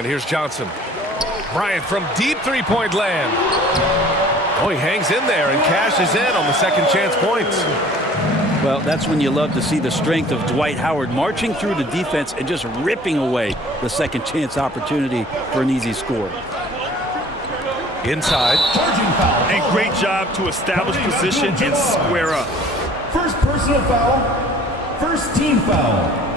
And here's Johnson. Bryant from deep three-point land. Oh, he hangs in there and cashes in on the second chance points. Well, that's when you love to see the strength of Dwight Howard marching through the defense and just ripping away the second chance opportunity for an easy score. Inside. A great job to establish position and square up. First personal foul. First team foul.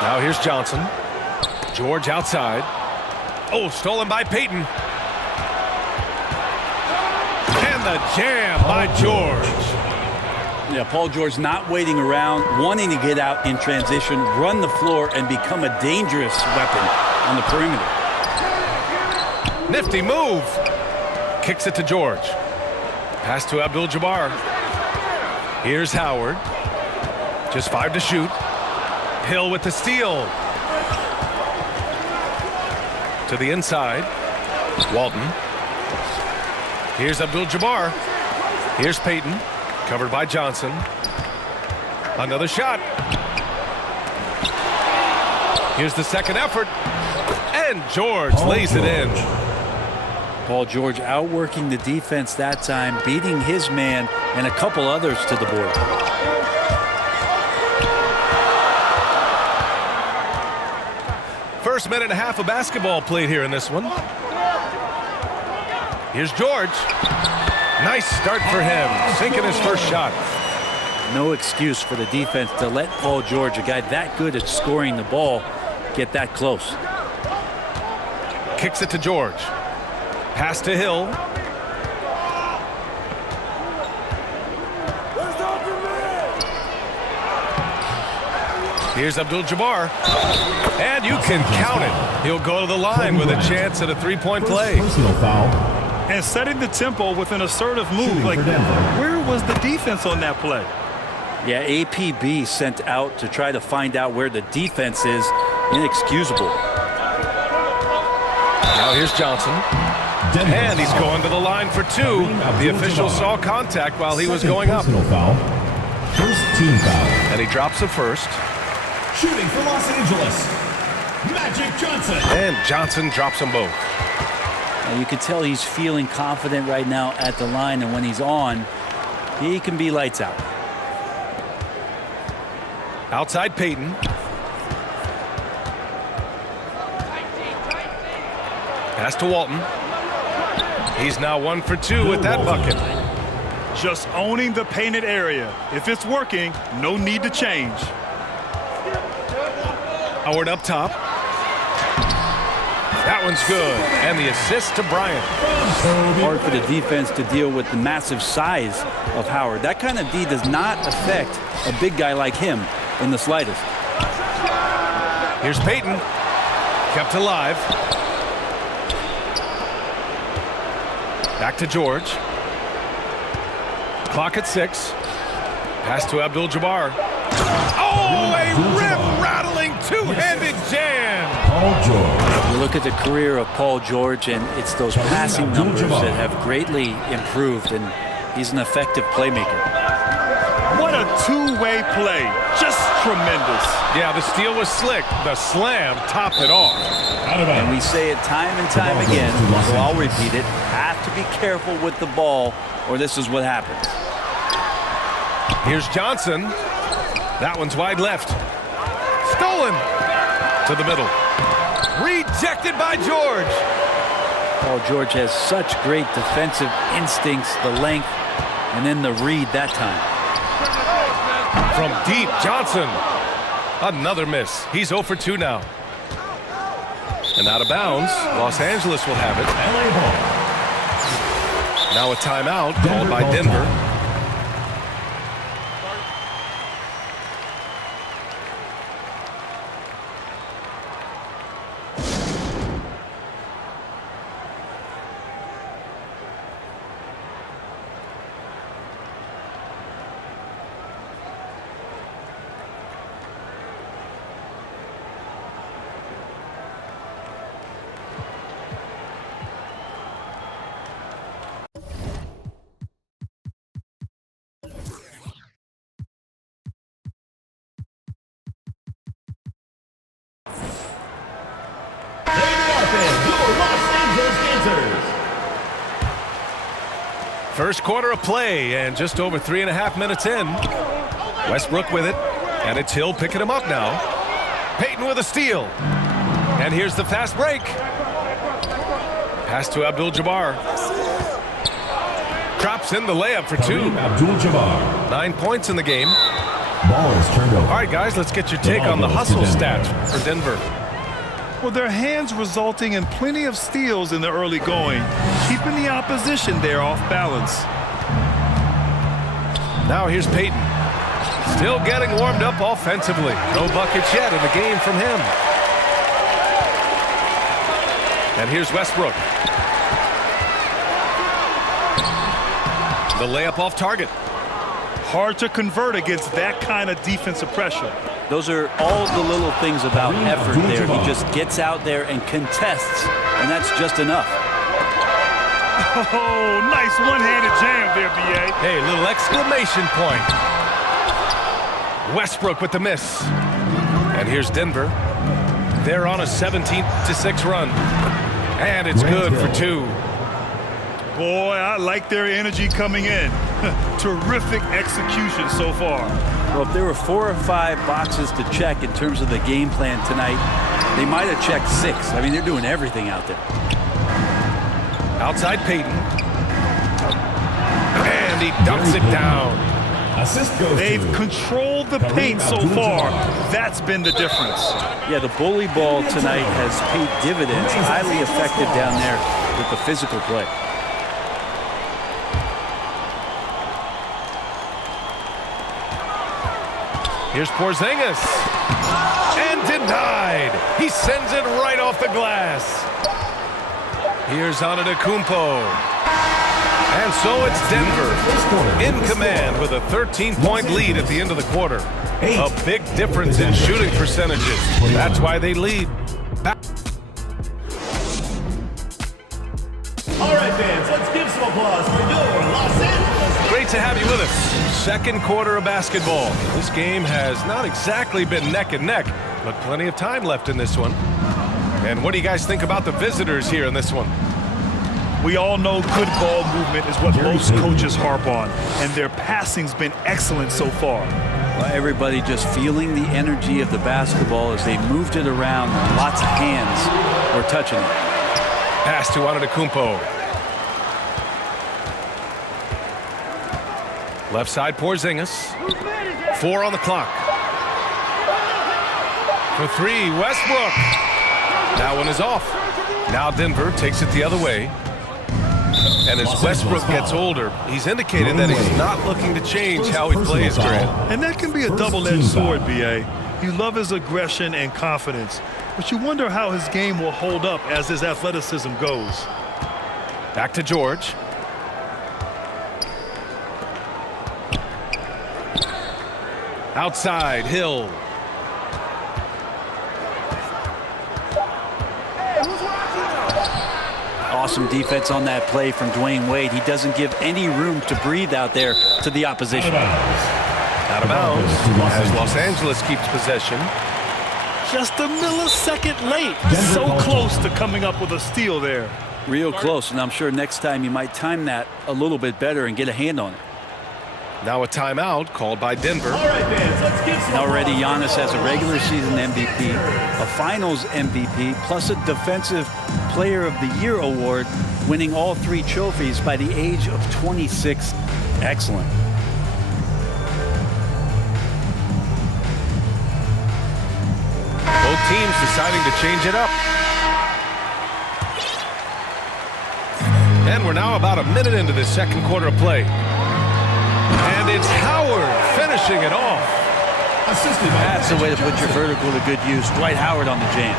Now here's Johnson. George outside. Oh, stolen by Payton. And the jam by George. Yeah, Paul George not waiting around, wanting to get out in transition, run the floor, and become a dangerous weapon on the perimeter. Nifty move. Kicks it to George. Pass to Abdul-Jabbar. Here's Howard. Just 5 to shoot. Hill with the steal. To the inside. Walton. Here's Abdul-Jabbar. Here's Payton. Covered by Johnson. Another shot. Here's the second effort. And George lays it in. Paul George outworking the defense that time, beating his man and a couple others to the board. First minute and a half of basketball played here in this one. Here's George. Nice start for him, sinking his first shot. No excuse for the defense to let Paul George, a guy that good at scoring the ball, get that close. Kicks it to George. Pass to Hill. Here's Abdul-Jabbar. And you can count it. He'll go to the line with a chance at a three-point play. Personal foul. And setting the tempo with an assertive move. Like, where was the defense on that play? Yeah, APB sent out to try to find out where the defense is. Inexcusable. Now here's Johnson. And he's going to the line for two. The official saw contact while he was going up. Personal foul. First team foul. And he drops the first. Shooting for Los Angeles, Magic Johnson. And Johnson drops them both. You can tell he's feeling confident right now at the line, and when he's on, he can be lights out. Outside Payton. Pass to Walton. He's now 1 for 2 with that bucket. Just owning the painted area. If it's working, no need to change. Howard up top. That one's good. And the assist to Bryant. Hard for the defense to deal with the massive size of Howard. That kind of D does not affect a big guy like him in the slightest. Here's Payton. Kept alive. Back to George. Clock at 6. Pass to Abdul-Jabbar. Oh, a rip-rattling two-handed jam. Paul George. You look at the career of Paul George, and it's those passing numbers that have greatly improved, and he's an effective playmaker. What a two-way play. Just tremendous. Yeah, the steal was slick. The slam topped it off. And we say it time and time again, so I'll repeat it. Have to be careful with the ball, or this is what happens. Here's Johnson. That one's wide left. Stolen. To the middle. Rejected by George. Paul George has such great defensive instincts, the length, and then the read that time. From deep, Johnson. Another miss. He's 0 for 2 now. And out of bounds, Los Angeles will have it. Now a timeout called by Denver. First quarter of play, and just over 3.5 minutes in. Westbrook with it, and it's Hill picking him up now. Payton with a steal. And here's the fast break. Pass to Abdul-Jabbar. Drops in the layup for two. Abdul-Jabbar. 9 points in the game. Ball is turned over. All right, guys, let's get your take on the hustle stats for Denver. Well, their hands resulting in plenty of steals in the early going, keeping the opposition there off balance. Now here's Payton. Still getting warmed up offensively. No buckets yet in the game from him. And here's Westbrook. The layup off target. Hard to convert against that kind of defensive pressure. Those are all the little things about effort there. He just gets out there and contests, and that's just enough. Oh, nice one-handed jam there, B.A. Hey, little exclamation point. Westbrook with the miss. And here's Denver. They're on a 17-6 run. And it's good for two. Boy, I like their energy coming in. Terrific execution so far. Well, if there were 4 or 5 boxes to check in terms of the game plan tonight, they might have checked 6. I mean, they're doing everything out there. Outside Payton. And he dumps it down. Assist goes They've to controlled the paint so far. That's been the difference. Yeah, the bully ball tonight has paid dividends. Highly effective down there with the physical play. Here's Porzingis. And denied. He sends it right off the glass. Here's Antetokounmpo. And so it's Denver in command with a 13-point lead at the end of the quarter. A big difference in shooting percentages. That's why they lead. All right, fans, let's give some applause for your Los Angeles. Great to have you with us. Second quarter of basketball. This game has not exactly been neck and neck, but plenty of time left in this one. And what do you guys think about the visitors here in this one? We all know good ball movement is what most coaches harp on, and their passing's been excellent so far. Well, everybody just feeling the energy of the basketball as they moved it around. Lots of hands were touching it. Pass to Antetokounmpo. Left side Porzingis. 4 on the clock. For 3, Westbrook. That one is off. Now Denver takes it the other way. And as Westbrook gets older, he's indicated that he's not looking to change how he plays, Grant. And that can be a double-edged sword, B.A. You love his aggression and confidence, but you wonder how his game will hold up as his athleticism goes. Back to George. Outside, Hill. Awesome defense on that play from Dwayne Wade. He doesn't give any room to breathe out there to the opposition. Out of bounds as Los Angeles keeps possession. Just a millisecond late. So close to coming up with a steal there. Real close, and I'm sure next time you might time that a little bit better and get a hand on it. Now a timeout called by Denver. All right, fans, let's give some Already Giannis has a regular season MVP, a finals MVP, plus a defensive player of the year award, winning all 3 trophies by the age of 26. Excellent. Both teams deciding to change it up. And we're now about a minute into this second quarter of play. And it's Howard finishing it off. That's the way to put your vertical to good use. Dwight Howard on the jam.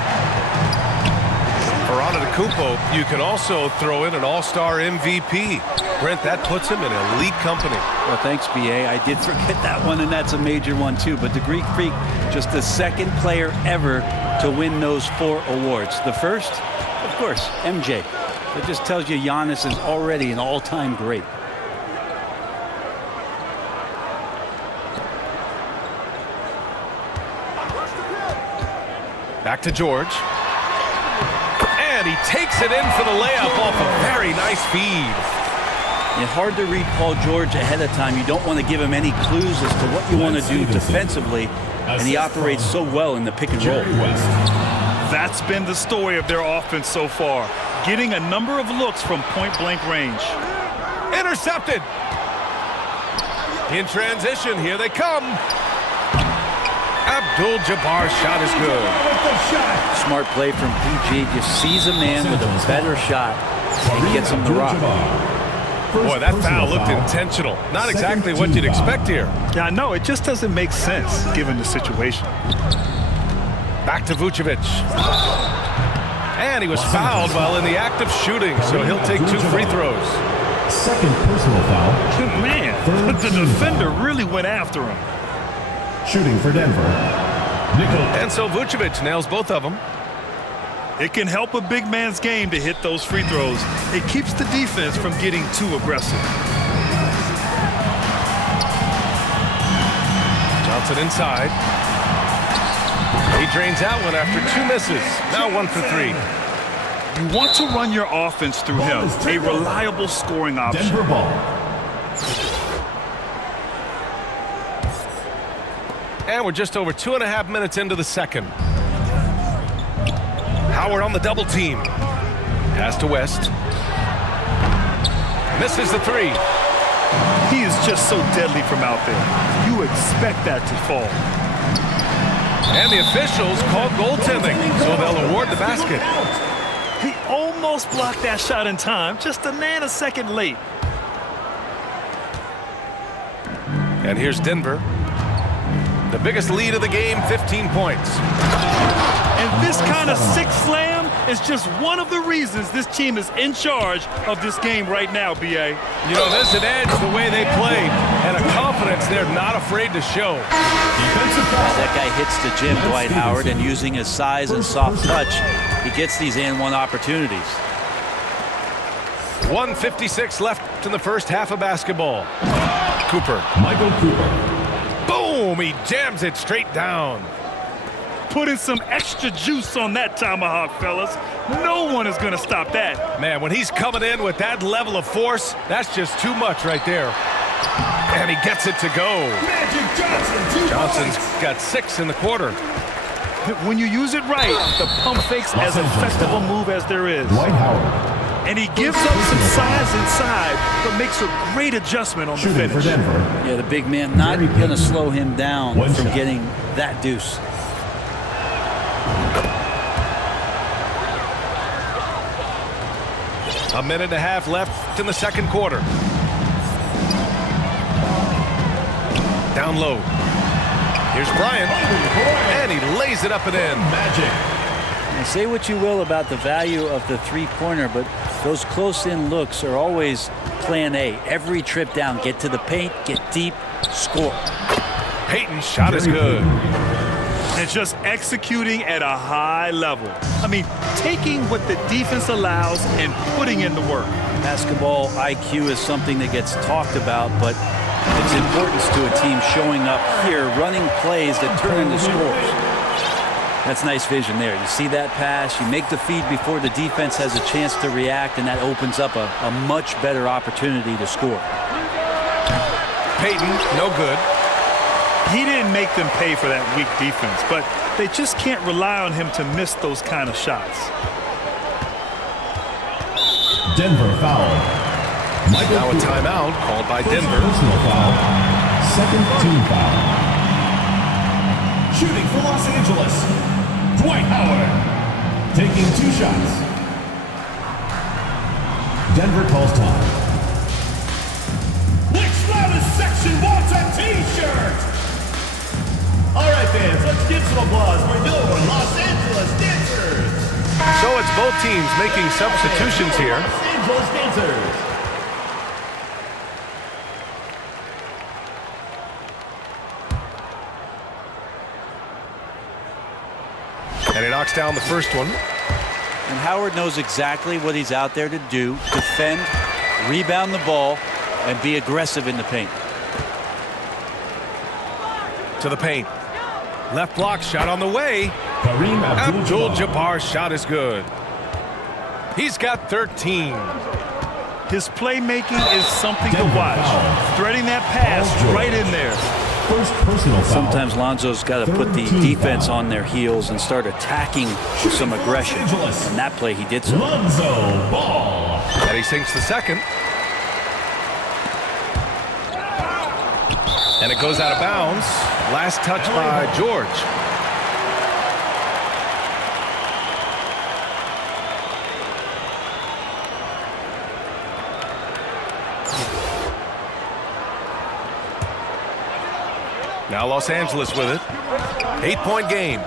For Antetokounmpo, you can also throw in an all-star MVP. Brent, that puts him in elite company. Well, thanks, B.A. I did forget that one, and that's a major one, too. But the Greek Freak, just the second player ever to win those 4 awards. The first, of course, MJ. It just tells you Giannis is already an all-time great. Back to George. And he takes it in for the layup off a very nice feed. It's hard to read Paul George ahead of time. You don't want to give him any clues as to what you want to do defensively, and he operates so well in the pick and roll. That's been the story of their offense so far, getting a number of looks from point-blank range. Intercepted. In transition, here they come. Abdul-Jabbar's shot is good. Smart play from PG. Just sees a man with a better shot and gets him the rock. Boy, that foul looked intentional. Not exactly what you'd expect here. Yeah, I know. It just doesn't make sense given the situation. Back to Vucevic. And he was fouled while in the act of shooting, so he'll take 2 free throws. Second personal foul. Man, the defender really went after him. Shooting for Denver. Nickel. And so Vucevic nails both of them. It can help a big man's game to hit those free throws. It keeps the defense from getting too aggressive. Johnson inside. He drains out one after 2 misses. Now 1 for 3. You want to run your offense through him, a reliable scoring option. Denver ball. And we're just over 2.5 minutes into the second. Howard on the double team. Pass to West. Misses the 3. He is just so deadly from out there. You expect that to fall. And the officials call goaltending, so they'll award the basket. He almost blocked that shot in time, just a nanosecond late. And here's Denver. The biggest lead of the game, 15 points. And this kind of sick slam is just one of the reasons this team is in charge of this game right now, B.A. You know, there's an edge the way they play, and a confidence they're not afraid to show. That guy hits the gym, Dwight Howard, and using his size and soft touch, he gets these and-one opportunities. 1:56 left in the first half of basketball. Cooper. Michael Cooper. Boom! He jams it straight down. Putting some extra juice on that tomahawk, fellas. No one is going to stop that. Man, when he's coming in with that level of force, that's just too much right there. And he gets it to go. Magic Johnson. Johnson's got 6 in the quarter. When you use it right, the pump fake's as effective a move as there is. Dwight Howard. And he gives up some size inside, but makes a great adjustment on the Shooting for finish. Denver. Yeah, the big man not going to slow him down One from shot. getting that deuce. A minute and a half left in the second quarter. Down low. Here's Bryant. And he lays it up and in. Magic. And say what you will about the value of the three-pointer, but those close-in looks are always plan A. Every trip down, get to the paint, get deep, score. Peyton's shot is good. And just executing at a high level. I mean, taking what the defense allows and putting in the work. Basketball IQ is something that gets talked about, but its importance to a team showing up here, running plays that turn into scores. That's nice vision there. You see that pass, you make the feed before the defense has a chance to react, and that opens up a much better opportunity to score. Peyton, no good. He didn't make them pay for that weak defense, but they just can't rely on him to miss those kind of shots. Denver foul. Now a timeout called by Denver. Personal foul. Second team foul. Shooting for Los Angeles. Dwight Howard. Taking 2 shots. Denver calls time. Which loudest section wants a t-shirt? All right, fans, let's give some applause for your Los Angeles dancers. So it's both teams making substitutions here. Los Angeles dancers. And he knocks down the first one. And Howard knows exactly what he's out there to do: defend, rebound the ball, and be aggressive in the paint. To the paint. Left block shot on the way. Kareem Abdul-Jabbar. Abdul-Jabbar's shot is good. He's got 13. His playmaking is something to watch. Threading that pass right in there. First personal foul. Sometimes Lonzo's got to put the defense on their heels and start attacking with some aggression. In that play, he did so. Lonzo Ball. And he sinks the second. And it goes out of bounds. Last touch by George. Now Los Angeles with it. 8-point game.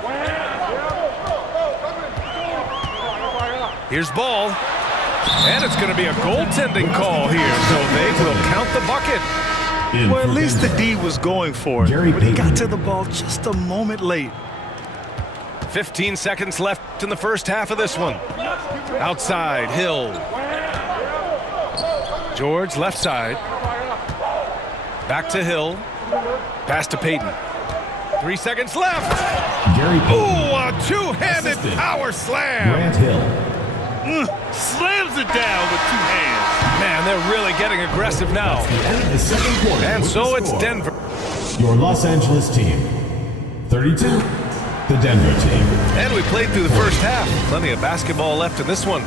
Here's Ball. And it's going to be a goaltending call here, so they will count the bucket. Well, at least the D was going for it, but he got to the ball just a moment late. 15 seconds left in the first half of this one. Outside, Hill. George, left side. Back to Hill. Pass to Payton. 3 seconds left. Ooh, a two-handed power slam. Grant Hill. Slams it down with 2 hands. Man, they're really getting aggressive now. End of the second quarter. And with so the it's score. Denver. Your Los Angeles team. 32. The Denver team. And we played through the first half. Plenty of basketball left in this one.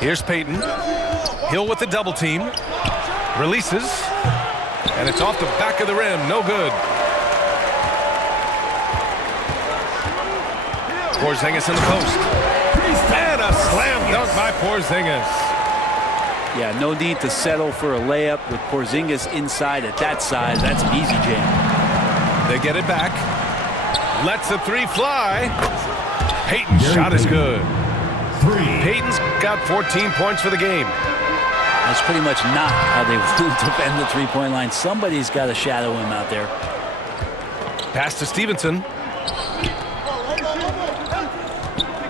Here's Payton. Hill with the double team. Releases. And it's off the back of the rim. No good. Porzingis in the post. And a slam dunk by Porzingis. Yeah, no need to settle for a layup with Porzingis inside at that size. That's an easy jam. They get it back. Lets the three fly. Payton's shot is good. Payton's got 14 points for the game. That's pretty much not how they will defend the three-point line. Somebody's got to shadow him out there. Pass to Stevenson.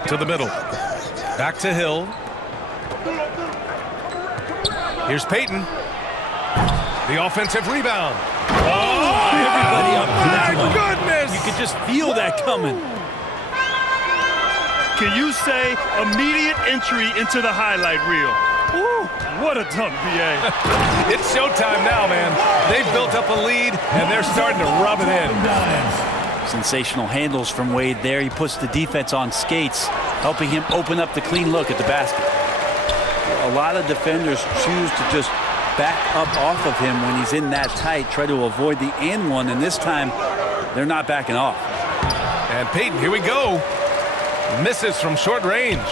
To the middle. Back to Hill. Here's Payton. The offensive rebound. Oh, Everybody up for that my one. goodness! You could just feel that coming. Can you say immediate entry into the highlight reel? Ooh, what a dunk, B.A. It's showtime now, man. They've built up a lead, and they're starting to rub it in. Sensational handles from Wade there. He puts the defense on skates, helping him open up the clean look at the basket. A lot of defenders choose to just back up off of him when he's in that tight, try to avoid the and one, and this time they're not backing off. And Payton, here we go. Misses from short range.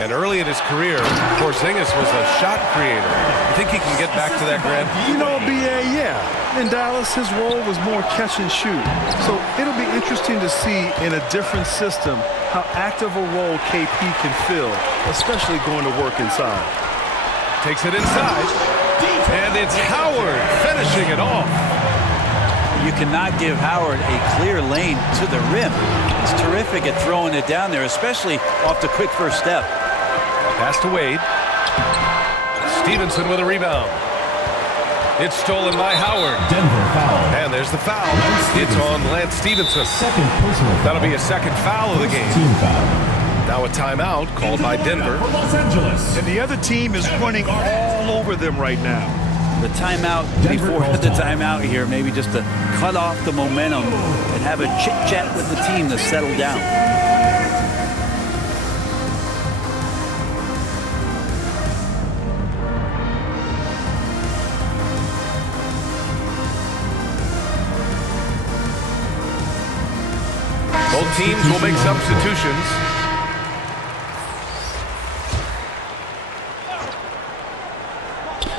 And early in his career, Porzingis was a shot creator. You think he can get back to that, Grant? You know, B.A., yeah. In Dallas, his role was more catch and shoot. So it'll be interesting to see in a different system how active a role KP can fill, especially going to work inside. Takes it inside. And it's Howard finishing it off. You cannot give Howard a clear lane to the rim. He's terrific at throwing it down there, especially off the quick first step. Pass to Wade. Stevenson with a rebound. It's stolen by Howard. Denver foul. And there's the foul. It's on Lance Stevenson. Second personal foul. That'll be a second foul of the game. Team foul. Now a timeout called by Denver. For Los Angeles. And the other team is running all over them right now. The timeout before the timeout here, maybe just to cut off the momentum and have a chit-chat with the team to settle down. Both teams will make substitutions.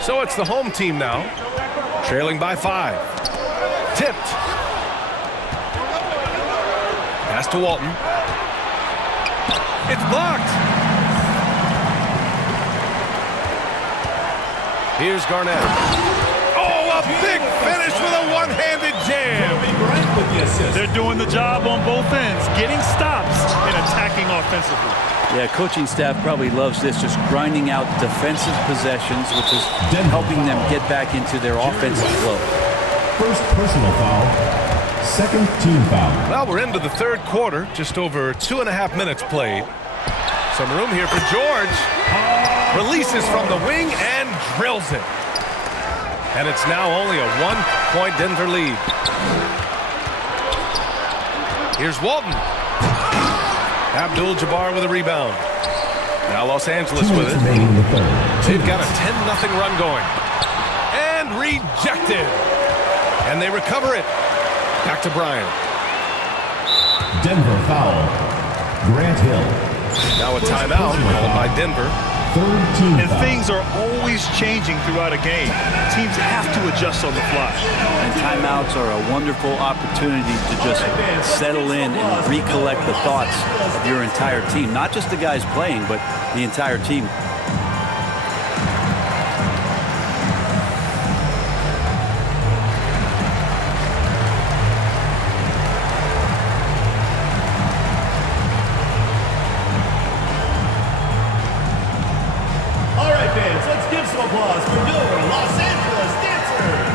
So it's the home team now, trailing by 5. Tipped. Pass to Walton. It's blocked. Here's Garnett. Oh, a big finish with a one-handed jam. They're doing the job on both ends, getting stops and attacking offensively. Yeah, coaching staff probably loves this, just grinding out defensive possessions, which is helping them get back into their offensive flow. First personal foul. Second team foul. Well, we're into the third quarter. Just over 2.5 minutes played. Some room here for George. Releases from the wing and drills it. And it's now only a 1-point Denver lead. Here's Walton. Abdul-Jabbar with a rebound. Now Los Angeles with it. They've got a 10-0 run going. And rejected. And they recover it. Back to Bryant. Denver foul. Grant Hill. Now a timeout called by Denver. Third team And foul. things are always changing throughout a game. Teams have to adjust on the fly. And timeouts are a wonderful opportunity to just settle in and recollect the thoughts of your entire team. Not just the guys playing, but the entire team. All right, fans, let's give some applause for your Los Angeles dancers.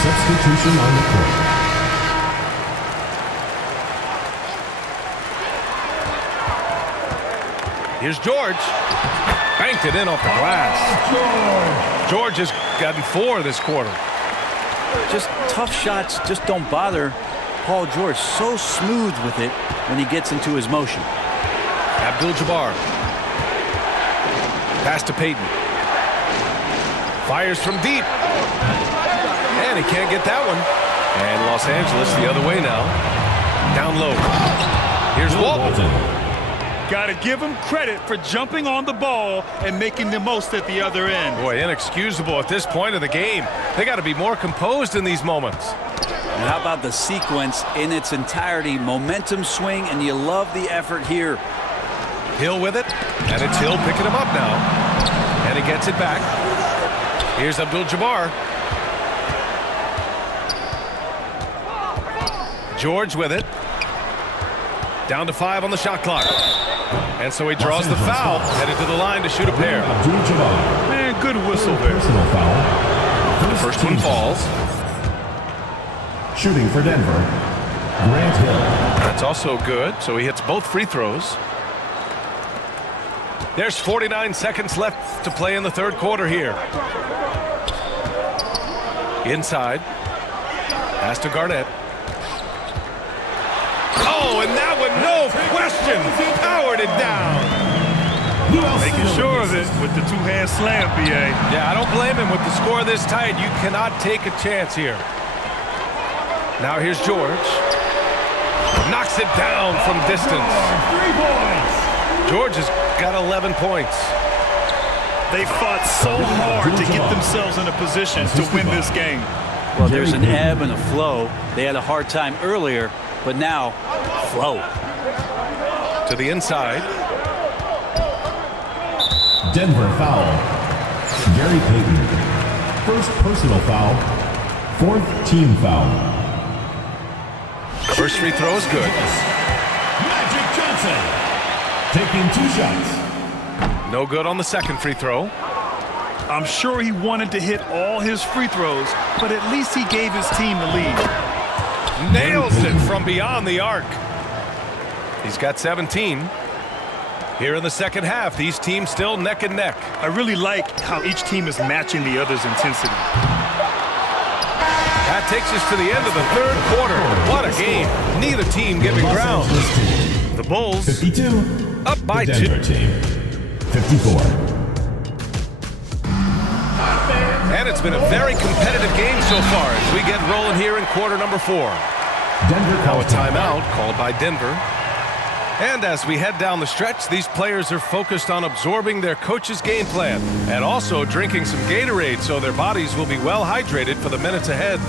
Substitution on the court. Here's George. Banked it in off the glass. George has gotten 4 this quarter. Just tough shots just don't bother Paul George. So smooth with it when he gets into his motion. Abdul-Jabbar. Pass to Payton. Fires from deep. And he can't get that one. And Los Angeles the other way now. Down low. Here's Walton. Got to give him credit for jumping on the ball and making the most at the other end. Boy, inexcusable at this point of the game. They got to be more composed in these moments. And how about the sequence in its entirety? Momentum swing, and you love the effort here. Hill with it, and it's Hill picking him up now. And he gets it back. Here's Abdul-Jabbar. George with it. Down to 5 on the shot clock. And so he draws the foul, headed to the line to shoot a pair. Abdul-Jabbar. Man, good whistle there. Personal foul. The first one falls. Shooting for Denver. Grant Hill. That's also good, so he hits both free throws. There's 49 seconds left to play in the third quarter here. Inside. Pass to Garnett. Oh, and that one, no question, powered it down. Making sure of it with the two-hand slam, B.A. Yeah, I don't blame him with the score this tight. You cannot take a chance here. Now here's George. Knocks it down from distance. 3 points. George has got 11 points. They fought so hard to get themselves in a position to win this game. Well, there's an ebb and a flow. They had a hard time earlier, but now, flow. To the inside. Denver foul. Gary Payton. First personal foul. Fourth team foul. First free throw is good. Magic Johnson. Taking 2 shots. No good on the second free throw. I'm sure he wanted to hit all his free throws, but at least he gave his team the lead. Nails it from beyond the arc. He's got 17. Here in the second half, these teams still neck and neck. I really like how each team is matching the other's intensity. That takes us to the end of the third quarter. What a game. Neither team giving Los ground. Angeles team. The Bulls 52. up by The 2. Denver team. 54. And it's been a very competitive game so far as we get rolling here in quarter number 4. Denver Now a calls time. timeout called by Denver. And as we head down the stretch, these players are focused on absorbing their coach's game plan and also drinking some Gatorade so their bodies will be well hydrated for the minutes ahead.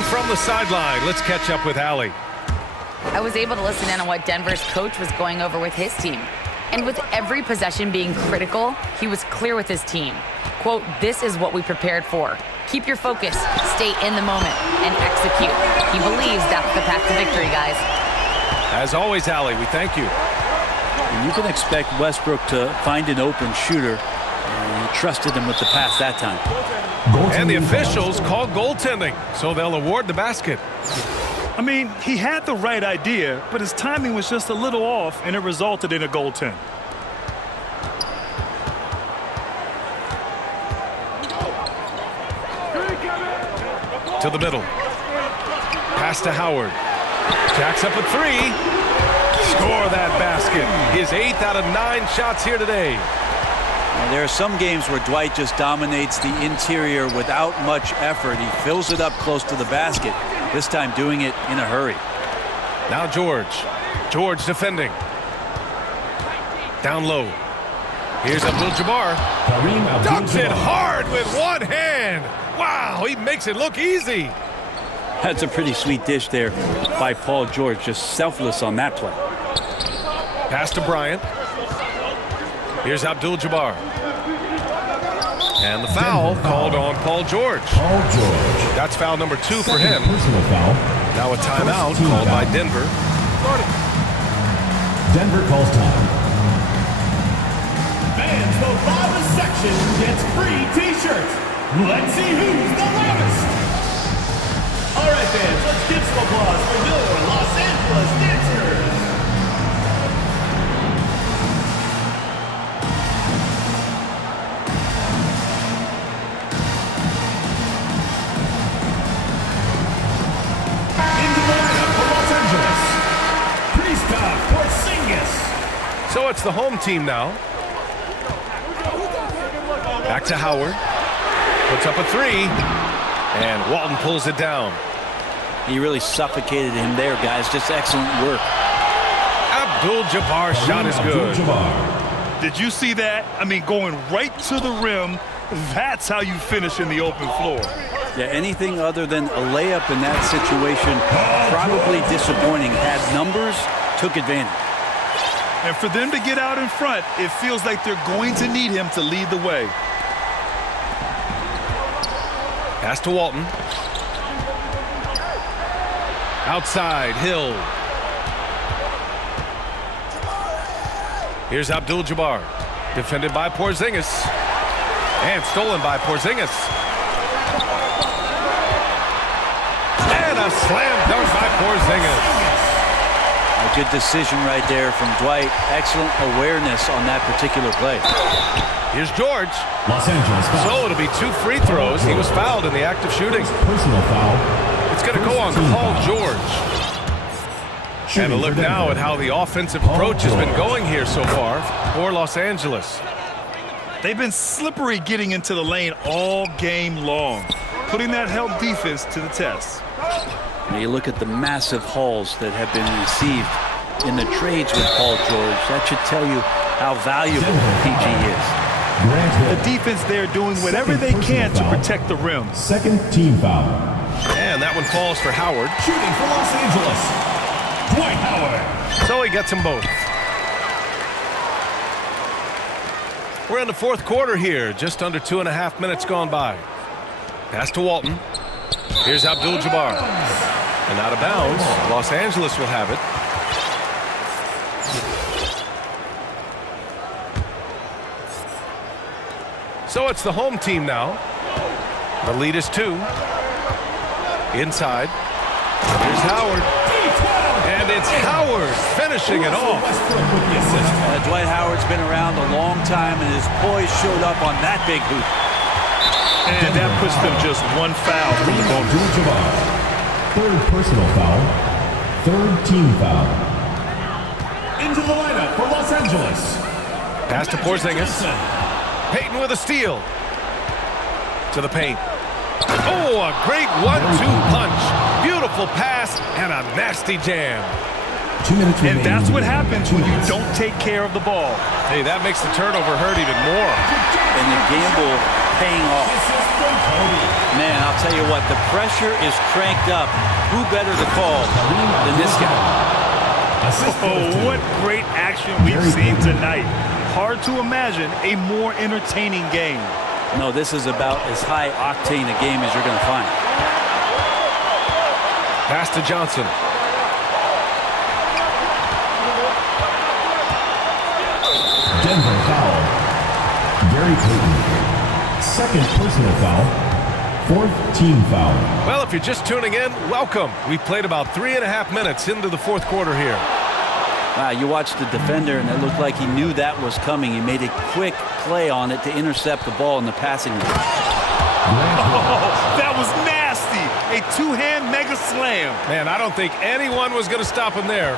And from the sideline, let's catch up with Allie. I was able to listen in on what Denver's coach was going over with his team. And with every possession being critical, he was clear with his team. Quote, "This is what we prepared for. Keep your focus, stay in the moment, and execute." He believes that's the path to victory, guys. As always, Allie, we thank you. And you can expect Westbrook to find an open shooter, and he trusted him with the pass that time. And the officials call goaltending, so they'll award the basket. I mean, he had the right idea, but his timing was just a little off, and it resulted in a goaltend. To the middle. Pass to Howard. Jacks up a three. Score that basket. His 8th out of 9 shots here today. Now, there are some games where Dwight just dominates the interior without much effort. He fills it up close to the basket, this time doing it in a hurry. Now George. George defending. Down low. Here's Abdul-Jabbar. Dunks it hard with one hand. Wow, he makes it look easy. That's a pretty sweet dish there by Paul George, just selfless on that play. Pass to Bryant. Here's Abdul-Jabbar. And the foul called on Paul George. Paul George. That's foul number 2 for him. Personal foul. Now a timeout called by Denver. Denver calls time. Fans, the loudest section gets free t-shirts. Let's see who's the loudest. All right, fans, let's give some applause for your Los Angeles dancers. Into the lineup for Los Angeles, Kristaps Porzingis. So it's the home team now. Back to Howard. Puts up a three. And Walton pulls it down. He really suffocated him there, guys. Just excellent work. Abdul-Jabbar's shot is good. Did you see that? I mean, going right to the rim, that's how you finish in the open floor. Yeah, anything other than a layup in that situation, probably disappointing. Had numbers, took advantage. And for them to get out in front, it feels like they're going to need him to lead the way. Pass to Walton. Outside, Hill. Here's Abdul-Jabbar. Defended by Porzingis. And stolen by Porzingis. And a slam dunk by Porzingis. A good decision right there from Dwight. Excellent awareness on that particular play. Here's George. Los Angeles foul. So it'll be 2 free throws. He was fouled in the act of shooting. Personal foul. It's going to go on Paul George. And a look now at how the offensive approach has been going here so far for Los Angeles. They've been slippery getting into the lane all game long, putting that help defense to the test. Now you look at the massive hauls that have been received in the trades with Paul George. That should tell you how valuable PG is. The defense there doing whatever they can to protect the rim. Second team foul. And that one falls for Howard. Shooting for Los Angeles, Dwight Howard. So he gets them both. We're in the 4th quarter here. Just under 2.5 minutes gone by. Pass to Walton. Here's Abdul-Jabbar. And out of bounds. Los Angeles will have it. So it's the home team now. The lead is 2. Inside. Here's Howard. And it's Howard finishing it off. Dwight Howard's been around a long time, and his poise showed up on that big hoop. And that puts them just 1 foul from the bonus. Abdul-Jabbar. 3rd personal foul. 3rd team foul. Into the lineup for Los Angeles, Pass to Porzingis. Payton with a steal. To the paint. Oh, a great 1-2 punch. Beautiful pass and a nasty jam. 2 minutes remaining. And that's what happens when you don't take care of the ball. Hey, that makes the turnover hurt even more. And the gamble paying off. this is from Kobe. Man, I'll tell you what, the pressure is cranked up. Who better to call than this guy? Oh, what great action we've seen tonight. Hard to imagine a more entertaining game. No, this is about as high octane a game as you're going to find. Pass to Johnson. Denver foul. Gary Payton. Second personal foul. Fourth team foul. Well, if you're just tuning in, welcome. We've played about 3.5 minutes into the fourth quarter here. Wow, you watched the defender, and it looked like he knew that was coming. He made a quick play on it to intercept the ball in the passing lane. Oh, that was nasty. A two-hand mega slam. Man, I don't think anyone was going to stop him there.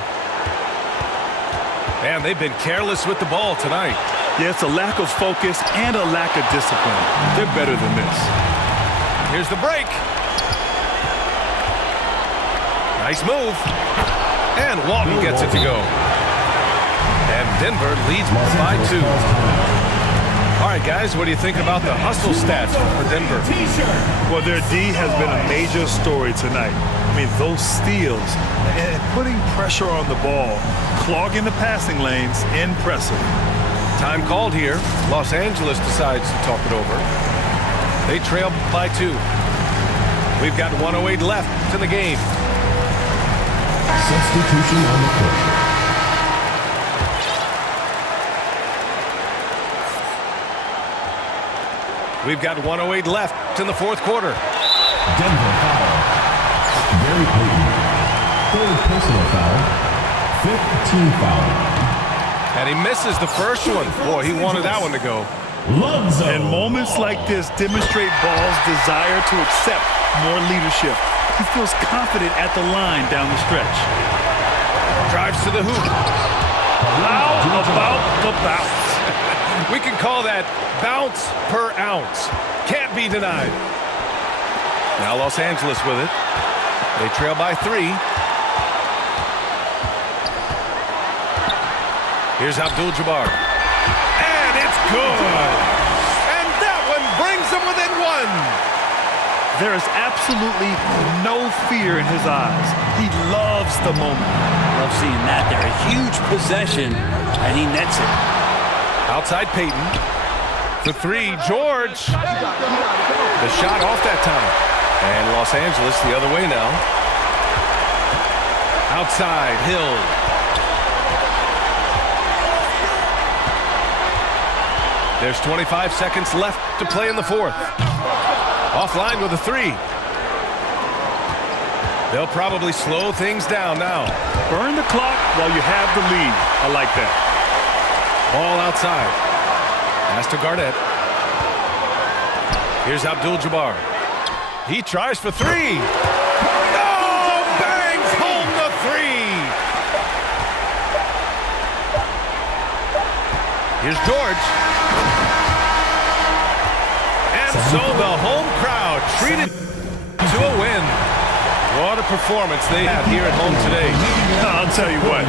Man, they've been careless with the ball tonight. Yeah, it's a lack of focus and a lack of discipline. They're better than this. Here's the break. Nice move. And Walton gets it to go. And Denver leads by 2. All right, guys, what do you think about the hustle stats for Denver? Well, their D has been a major story tonight. I mean, those steals and putting pressure on the ball, clogging the passing lanes, impressive. Time called here. Los Angeles decides to talk it over. They trail by 2. We've got 1:08 left in the game. Substitution on the court. We've got 1:08 left in the fourth quarter. Denver foul. Gary Payton. Third personal foul. Fifth team foul. And he misses the first one. Boy, he wanted that one to go. And moments like this demonstrate Ball's desire to accept more leadership. He feels confident at the line down the stretch. Drives to the hoop. How about the bounce? We can call that bounce per ounce. Can't be denied. Now Los Angeles with it. They trail by 3. Here's Abdul-Jabbar. And it's good. And that one brings them within 1. There is absolutely no fear in his eyes. He loves the moment. Love seeing that there. A huge possession, and he nets it. Outside Peyton. The 3, George. The shot off that time. And Los Angeles the other way now. Outside, Hill. There's 25 seconds left to play in the fourth. Offline with a 3. They'll probably slow things down now. Burn the clock while you have the lead. I like that. Ball outside. Pass to Garnett. Here's Abdul-Jabbar. He tries for 3. Oh, bangs home the 3. Here's George. And so the home crowd treated to a win. What a performance they have here at home today. I'll tell you what,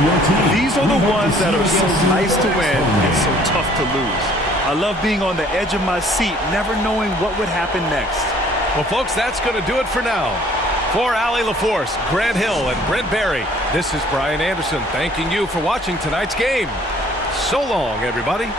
these are the ones that are so nice to win and so tough to lose. I love being on the edge of my seat, never knowing what would happen next. Well, folks, that's going to do it for now. For Allie LaForce, Grant Hill, and Brent Barry, this is Brian Anderson thanking you for watching tonight's game. So long, everybody.